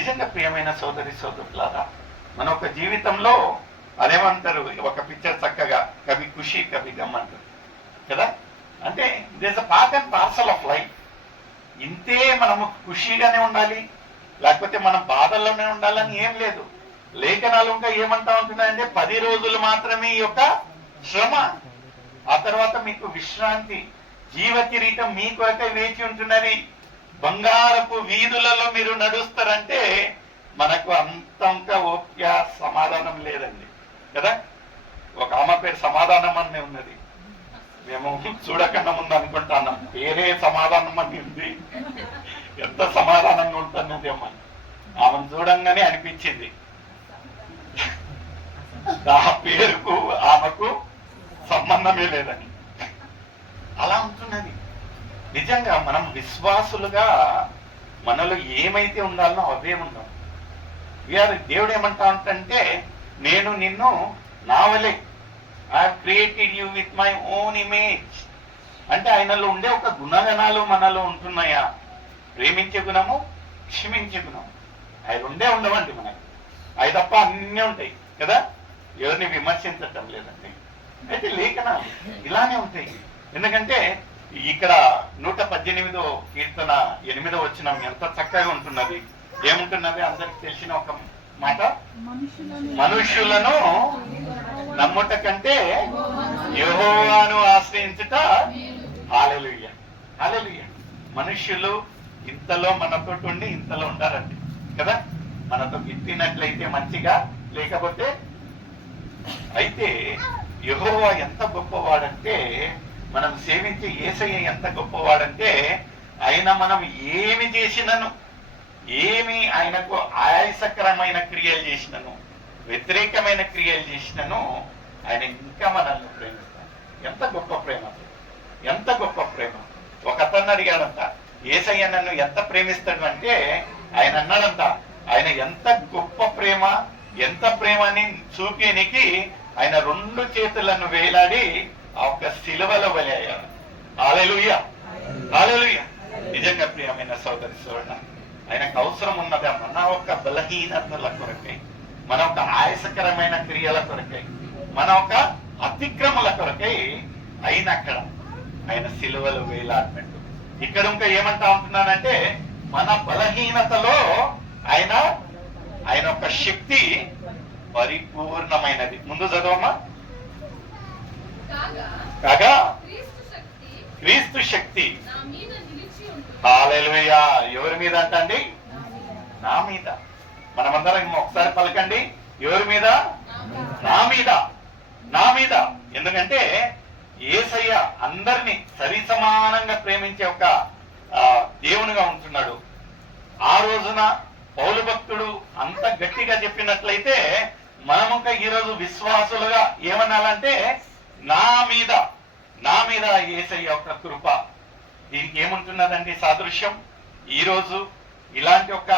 నిజంగా ప్రియమైన సోదరి సోదరులారా, మన ఒక జీవితంలో అదేమంటారు, ఒక పిక్చర్ చక్కగా కవి ఖుషి కవి గమ్ అంటారు కదా. అంటే this a part and parcel of life. ఇంతే మనము ఖుషిగానే ఉండాలి, లేకపోతే మనం బాధల్లోనే ఉండాలని ఏం లేదు. లేఖనాలు ఇంకా ఏమంటా ఉంటున్నాయంటే 10 రోజులు మాత్రమే ఈ యొక్క శ్రమ, ఆ తర్వాత మీకు విశ్రాంతి, జీవ కిరీటం మీ కొరకై వేచి ఉంటున్నది, బంగారపు వీధులలో మీరు నడుస్తారంటే మనకు అంతంగా ఓప్య సమాధానం లేదండి కదా. ఒక ఆమె పేరు సమాధానం అని ఉన్నది, మేము చూడకన్నా ముందు అనుకుంటున్నాం పేరే సమాధానం అని ఉంది, ఎంత సమాధానంగా ఉంటున్నది అమ్మని. ఆమెను చూడంగానే అనిపించింది ఆ పేరుకు ఆమెకు సంబంధమే లేదని. అలా ఉంటున్నది. నిజంగా మనం విశ్వాసులుగా మనలో ఏమైతే ఉండాలనో అవే ఉండాలి. దేవుడు ఏమంటా ఉంటే, నేను నిన్ను నా వలే, I have created you with my own image. అంటే ఆయనలో ఉండే ఒక గుణగణాలు మనలో ఉంటున్నాయా? ప్రేమించే గుణము, క్షమించే గుణము. అవి రెండే ఉండవండి మనకు, అవి తప్ప అన్నీ ఉంటాయి కదా. ఎవరిని విమర్శించటం లేదండి. అయితే లేఖనాలు ఇలానే ఉంటాయి. ఎందుకంటే ఇక్కడ 118వ కీర్తన 8వ వచనం ఎంత చక్కగా ఉంటున్నది. ఏముంటున్నది? అందరికి తెలిసిన ఒక మాట, మనుష్యులను నమ్ముట కంటే యెహోవాను ఆశ్రయించుట. హల్లెలూయా, హల్లెలూయా. మనుష్యులు ఇంతలో మనతో ఉండి ఇంతలో ఉండారండి కదా. మనతో గిట్టినట్లయితే మంచిగా, లేకపోతే అయితే యెహోవా ఎంత గొప్పవాడంటే, మనం సేవించే యేసయ్య ఎంత గొప్పవాడంటే, ఆయన మనం ఏమి చేసినను, ఏమి ఆయనకు ఆయాసకరమైన క్రియలు చేసినను, వ్యతిరేకమైన క్రియలు చేసినను, ఆయన ఇంకా మనల్ని ప్రేమిస్తాడు. ఎంత గొప్ప ప్రేమ, ఎంత గొప్ప ప్రేమ. ఒక అతన్ని అడిగాడంట, యేసయ్య నన్ను ఎంత ప్రేమిస్తాడు అంటే, ఆయన అన్నాడంట, ఆయన ఎంత గొప్ప ప్రేమ, ఎంత ప్రేమని చూపేనికి ఆయన 2 చేతులను వేలాడి ఆ ఒక్క సిలువలో బలి అయ్యాడు. హల్లెలూయా, హల్లెలూయా. నిజంగా ప్రియమైన సోదరి సోదరుడా, ఆయనకు అవసరం ఉన్నదా మన ఒక బలహీనతల కొరకై, మన ఒక ఆయాసకరమైన క్రియల కొరకై, మన ఒక అతిక్రమల కొరకై అయిన అక్కడ ఆయన సిలువలో వేలాడినట్టు. ఇక్కడ ఇంకా ఏమంటా ఉంటున్నానంటే, మన బలహీనతలో ఆయన ఒక శక్తి పరిపూర్ణమైనది. ముందు చదవమ్మా. కాగా క్రీస్తు శక్తి. హల్లెలూయా. ఎవరి మీద అంటండి? నా మీద. మనమందరం ఒకసారి పలకండి, ఎవరి మీద? నా మీద, నా మీద. ఎందుకంటే యేసయ్య అందరినీ సరి సమానంగా ప్రేమించే ఒక దేవునిగా ఉంటున్నాడు. ఆ రోజున పౌలు భక్తుడు అంత గట్టిగా చెప్పినట్లయితే, మనముక ఈరోజు విశ్వాసులుగా ఏమనాలంటే, నా మీద, నా మీద యేసయ్య యొక్క కృప. దీనికి ఏముంటున్నదండి సాదృశ్యం? ఈరోజు ఇలాంటి ఒక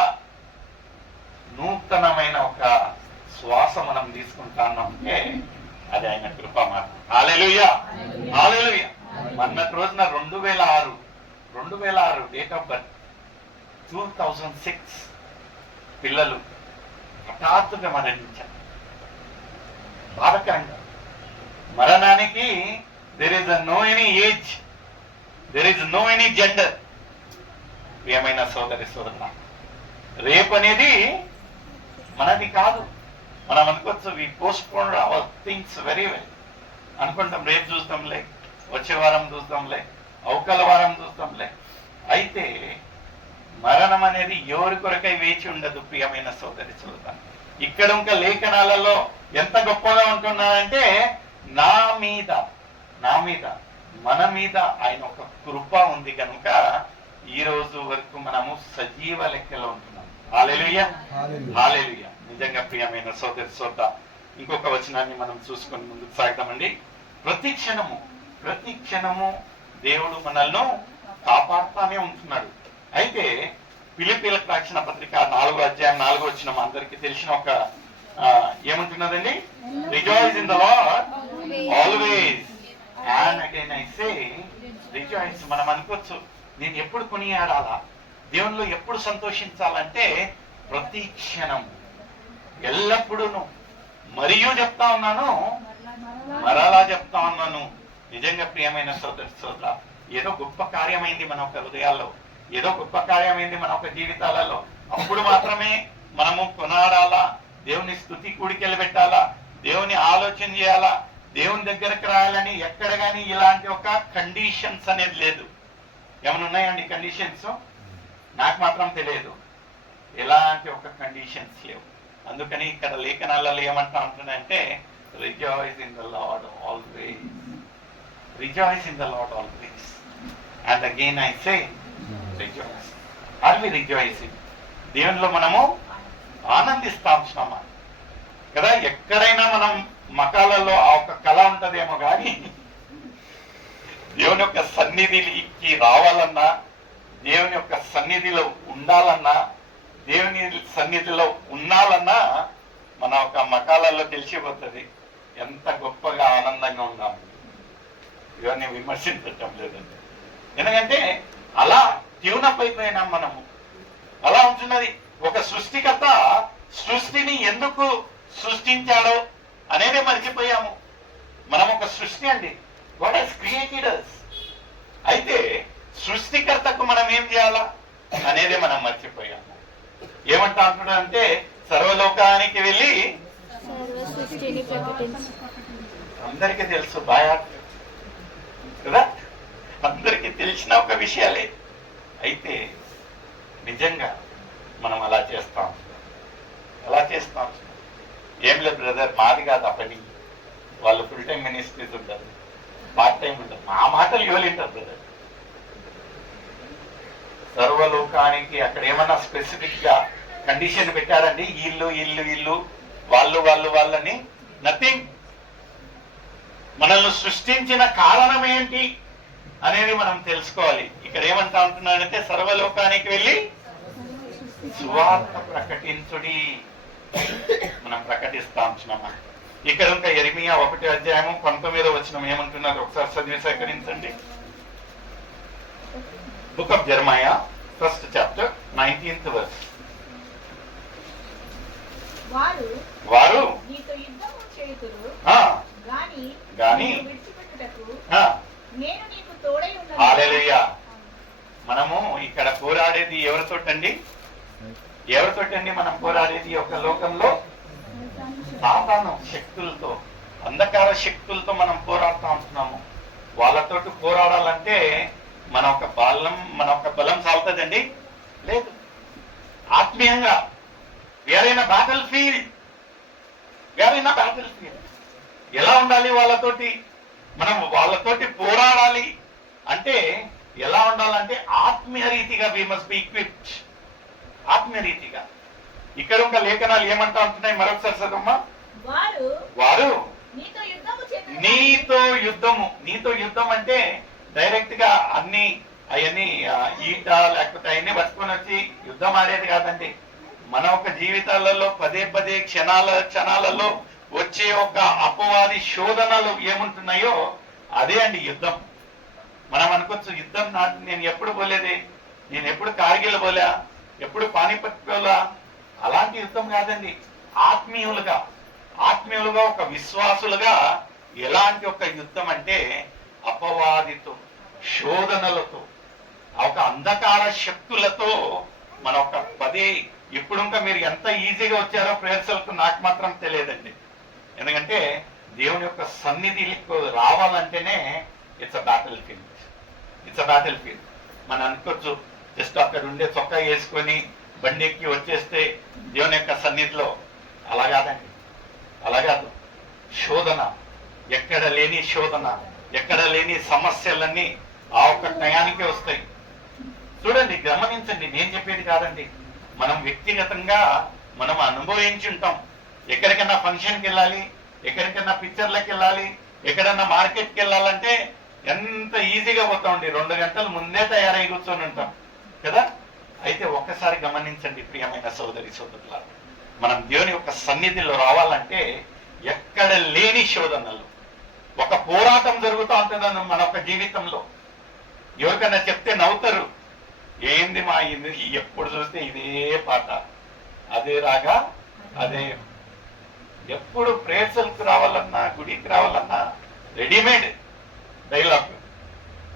నూతనమైన ఒక శ్వాస మనం తీసుకుంటామంటే అది ఆయన కృప మాత్రం. హల్లెలూయా, హల్లెలూయా. మొన్నటి రోజున 2006 డేట్ ఆఫ్ బర్త్, 2006 పిల్లలు హఠాత్తుగా మరణించారు. బాధకరంగా. మరణానికి there is no any age, there is no any gender. ప్రియమైన సోదరి సోదరుడా, రేపు అనేది మనది కాదు. మనం అనుకోవచ్చు we postpone our things very well. అనుకుంటాం రేపు చూస్తాంలే, వచ్చే వారం చూస్తాంలే, అవకల వారం చూస్తాంలే. అయితే మరణం అనేది ఎవరి కొరకై వేచి ఉండదు. ప్రియమైన సోదరి సోదరుడా, ఇక్కడ ఇంకా లేఖనాలలో ఎంత గొప్పగా ఉంటున్నాడంటే, నా మీద, నా మీద, మన మీద ఆయన ఒక కృప ఉంది కనుక ఈ రోజు వరకు మనము సజీవ లెక్కలో ఉంటున్నాం. హల్లెలూయా, హల్లెలూయా. నిజంగా ప్రియమైన సోదరి సోదరుడా, ఇంకొక వచనాన్ని మనం చూసుకొని ముందుకు సాగుతామండి. ప్రతి క్షణము దేవుడు మనల్ని కాపాడుతానే ఉంటున్నాడు. అయితే ఫిలిప్పీలకు రాసిన పత్రిక 4వ అధ్యాయం 4వ వచనం అందరికీ తెలిసిన ఒక ఏమంటున్నదండి? Rejoice in the lord always and again I say rejoice. మనం అనుకోవచ్చు, నేను ఎప్పుడు కొనియాడాలా, దేవునిలో ఎప్పుడు సంతోషించాలంటే ప్రతి క్షణం ఎల్లప్పుడూ మరియు చెప్తా ఉన్నాను, మరలా చెప్తా ఉన్నాను. నిజంగా ప్రియమైన సోదర, ఏదో గొప్ప కార్యమైంది మన ఒక హృదయాల్లో, ఏదో గొప్ప కార్యమైంది మన ఒక జీవితాలలో, అప్పుడు మాత్రమే మనము కొనాడాలా, దేవుని స్తుతి కూడికెళ్ళి పెట్టాలా, దేవుని ఆలోచన చేయాలా, దేవుని దగ్గరకు రాయాలని ఎక్కడ కానీ ఇలాంటి ఒక కండిషన్స్ అనేది లేదు. ఏమైనా ఉన్నాయండి కండిషన్స్? నాకు మాత్రం తెలియదు. ఎలాంటి ఒక కండిషన్స్ లేవు. అందుకని ఇక్కడ లేఖనాలలో ఏమంటా ఉంటుందంటే rejoice in the lord always, rejoice in the lord always, and again I say rejoice. Are we rejoicing? దేవునిలో మనము ఆనందిస్తాంటున్నామా కదా? ఎక్కడైనా మనం మకాలలో ఆ ఒక కళ ఉంటదేమో కానీ దేవుని యొక్క సన్నిధికి రావాలన్నా, దేవుని యొక్క సన్నిధిలో ఉండాలన్నా, దేవుని సన్నిధిలో ఉండాలన్నా మన ఒక మకాలలో తెలిసిపోతుంది ఎంత గొప్పగా ఆనందంగా ఉన్నాము. ఇవన్నీ విమర్శించటం లేదండి, ఎందుకంటే అలా ట్యూనప్ అయిపోయినాం మనము. అలా ఉంటున్నది. ఒక సృష్టికర్త సృష్టిని ఎందుకు సృష్టించాడో అనేదే మర్చిపోయాము. మనం ఒక సృష్టి అండి, గాడ్ హస్ క్రియేటెడ్ us. అయితే సృష్టికర్తకు మనం ఏం చేయాలా అనేదే మనం మర్చిపోయాము. ఏమంటా అంటున్నా అంటే సర్వలోకానికి వెళ్ళి అందరికీ తెలుసు బాయా కదా, అందరికీ తెలిసిన ఒక విషయాలే. అయితే నిజంగా మనం అలా చేస్తాం, అలా చేస్తాం. ఏం లేదు బ్రదర్, మాది కాదు ఆ పని, వాళ్ళు ఫుల్ టైం మినిస్ట్రీస్ ఉంటారు, పార్ట్ టైం ఉంటారు. మా మాటలు ఇవ్వలేంటారు బ్రదర్. సర్వలోకానికి అక్కడ ఏమన్నా స్పెసిఫిక్ గా కండిషన్ పెట్టారండి, ఇల్లు ఇల్లు ఇల్లు వాళ్ళు వాళ్ళు వాళ్ళని? నథింగ్. మనల్ని సృష్టించిన కారణం ఏంటి అనేది మనం తెలుసుకోవాలి. ఇక్కడ ఏమంటా ఉంటున్నాడంటే సర్వలోకానికి వెళ్ళి సువార్త ప్రకటించుడి. మనం ప్రకటిస్తాంటున్నామా? ఇక్కడ ఇంకా యెరెమీయా 1:19 ఏమంటున్నారు ఒకసారి చదివి సేకరించండి. Book of Jeremiah 1st chapter 19th verse. వారు నీతో యుద్ధము చేయుదురు గాని విడిచిపెట్టుటకు నేను నీకు తోడై ఉన్నాను. హల్లెలూయా. మనము ఇక్కడ పోరాడేది ఎవరితోటండి? ఎవరితోటండి మనం పోరాడేది? ఒక లోకంలో సాతాను శక్తులతో, అంధకార శక్తులతో మనం పోరాడుతూ ఉంటున్నాము. వాళ్ళతోటి పోరాడాలంటే మన ఒక బలం సాగుతుందండి? లేదు. ఆత్మీయంగా వేరైనా బ్యాటిల్ ఫీల్డ్, ఎలా ఉండాలి వాళ్ళతోటి? మనం వాళ్ళతోటి పోరాడాలి అంటే ఎలా ఉండాలంటే ఆత్మీయ రీతిగా వి మస్ట్ బి ఎక్విప్డ్. ఆత్మీయ రీతిగా. ఇక్కడ ఒక లేఖనాలు ఏమంటా ఉంటున్నాయి? మరొకసారి చదవమ్మా. వారు నీతో యుద్ధం అంటే డైరెక్ట్ గా అవన్నీ ఈట లేకపోతే అవన్నీ పట్టుకొని వచ్చి యుద్ధం ఆడేది కాదండి. మన ఒక జీవితాలలో పదే క్షణాలలో వచ్చే ఒక అపవాది శోధనలు ఏముంటున్నాయో అదే అండి యుద్ధం. మనం అనుకోవచ్చు యుద్ధం నేను ఎప్పుడు పోలేదే, నేను ఎప్పుడు కార్గిల్ పోలే, ఎప్పుడు పానిపట్ పోలా. అలాంటి యుద్ధం కాదండి. ఆత్మీయులుగా ఒక విశ్వాసులుగా ఎలాంటి ఒక యుద్ధం అంటే అపవాదితో, శోధనలతో, ఒక అంధకార శక్తులతో మన ఒక ఇప్పుడు ఇంకా మీరు ఎంత ఈజీగా వచ్చారో ప్రేయర్సలకు నాకు మాత్రం తెలియదండి. ఎందుకంటే దేవుని యొక్క సన్నిధికి రావాలంటేనే ఇట్స్ అ బ్యాటిల్ ఫీల్డ్. మనం అనుకోవచ్చు జస్ట్ అక్కడ ఉండే చొక్కా వేసుకొని బండి ఎక్కి వచ్చేస్తే దేవుని యొక్క సన్నిధిలో. అలా కాదండి, అలా కాదు. శోధన, ఎక్కడ లేని సమస్యలన్నీ ఆ ఒక్క టయానికే వస్తాయి. చూడండి, గమనించండి, నేను చెప్పేది కాదండి. మనం వ్యక్తిగతంగా మనం అనుభవించి ఉంటాం. ఎక్కడికైనా ఫంక్షన్కి వెళ్ళాలి, ఎక్కడికైనా పిక్చర్లకు వెళ్ళాలి, ఎక్కడన్నా మార్కెట్కి వెళ్ళాలంటే ఎంత ఈజీగా పోతామండి. 2 గంటలు ముందే తయారై కూర్చొని ఉంటాం కదా. అయితే ఒక్కసారి గమనించండి ప్రియమైన సోదరుల, మనం దేవుని యొక్క సన్నిధిలో రావాలంటే ఎక్కడ లేని శోధనలు, ఒక పోరాటం జరుగుతూ ఉంటుందని మన ఒక జీవితంలో. ఎవరికైనా చెప్తే నవ్వుతారు, ఏంది మా ఇది ఎప్పుడు చూస్తే ఇదే పాట అదే రాగా అదే. ఎప్పుడు ప్రేయర్సల్కి రావాలన్నా, గుడికి రావాలన్నా రెడీమేడ్ డైలాగ్.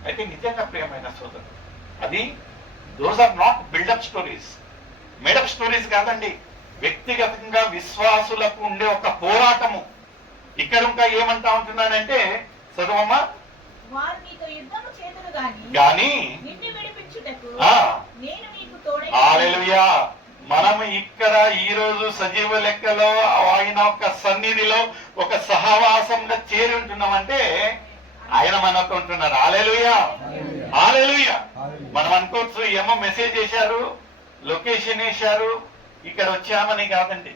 అయితే నిజంగా ప్రియమైన సోదరు, అది those are not build up stories, made up stories కాదండి. వ్యక్తిగతంగా విశ్వాసులకు ఉండే ఒక పోరాటము. ఇక్కడ ఇంకా ఏమంటా ఉంటున్నానంటే, చదువమ్మా, వారు నీతో యుద్ధము చేతురు గాని గాని నిన్ను విడిపించుటకు ఆ, నేను నీకు తోడై హల్లెలూయా. మనం ఇక్కడ ఈ రోజు సజీవ లెక్కలో ఆయన ఒక సన్నిధిలో ఒక సహవాసంగా చేరి ఉంటున్నామంటే ఆయన మనతో ఉంటున్నారు. హల్లెలూయా, హల్లెలూయా. మనం అనుకోవచ్చు ఏమో మెసేజ్ చేశారు, లొకేషన్ వేశారు, ఇక్కడ వచ్చామని కాదండి.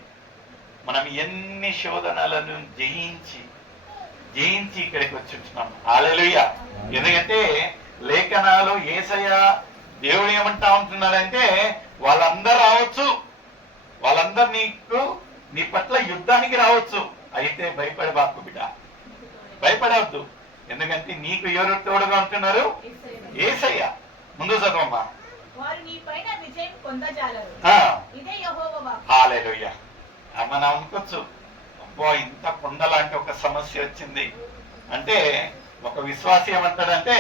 మనం ఎన్ని శోధనలను జయించి ఇక్కడికి వచ్చి ఉంటున్నాం. హల్లెలూయా. ఎందుకంటే లేఖనాలు యేసయ్య దేవుడు ఏమంటా ఉంటున్నాడంటే, వాళ్ళందరూ రావచ్చు, వాళ్ళందరూ నీ పట్ల యుద్ధానికి రావచ్చు, అయితే భయపడబాకు బిడ్డ, భయపడవద్దు. ఎందుకంటే నీకు ఎవరు తోడుగా ఉంటున్నారు? యేసయ్య. ముందు చదవమ్మా. వారు నీ పైన విజయం పొందజాలరు. ఇదే యెహోవా వాక్కు. హల్లెలూయా. మనం అనుకోవచ్చు, అబ్బో ఇంత కొండ లాంటి ఒక సమస్య వచ్చింది అంటే, ఒక విశ్వాసి ఏమంటాడంటే,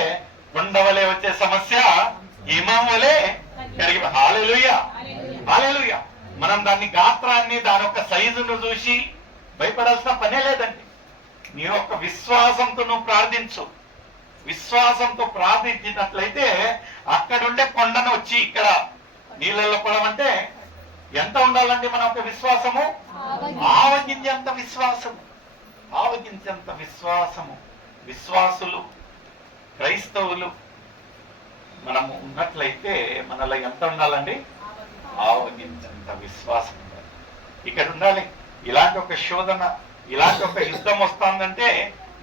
కొండ వలె వచ్చే సమస్య హిమం వలె కరిగి. హల్లెలూయా, హల్లెలూయా. మనం దాన్ని గాత్రాన్ని, దాని యొక్క సైజును చూసి భయపడాల్సిన పనే లేదండి. నీ యొక్క విశ్వాసంతో నువ్వు ప్రార్థించు. విశ్వాసంతో ప్రార్థించినట్లయితే అక్కడుండే కొండను వచ్చి ఇక్కడ నీళ్ళల్లో పడమంటే ఎంత ఉండాలండి మన ఒక విశ్వాసము? ఆవగించేంత విశ్వాసము, ఆవగించేంత విశ్వాసము. విశ్వాసులు, క్రైస్తవులు మనము ఉన్నట్లయితే మనలో ఎంత ఉండాలండి? ఆవగించేంత విశ్వాసం ఉండాలి. ఇక్కడ ఉండాలి. ఇలాంటి ఒక శోధన, ఇలాంటి ఒక యుద్ధం వస్తుందంటే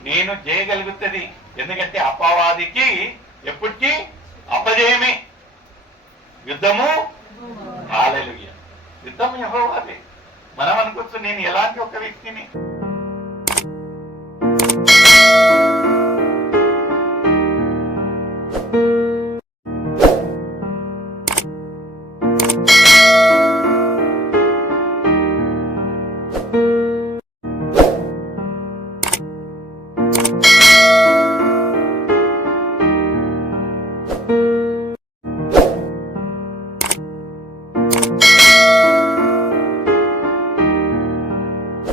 నేను చేయగలుగుతుంది. ఎందుకంటే అపవాదికి ఎప్పటికీ అపజయమే. యుద్ధము హల్లెలూయా, యుద్ధం యెహోవాదే. మనం అనుకోవచ్చు నేను ఎలాంటి ఒక వ్యక్తిని,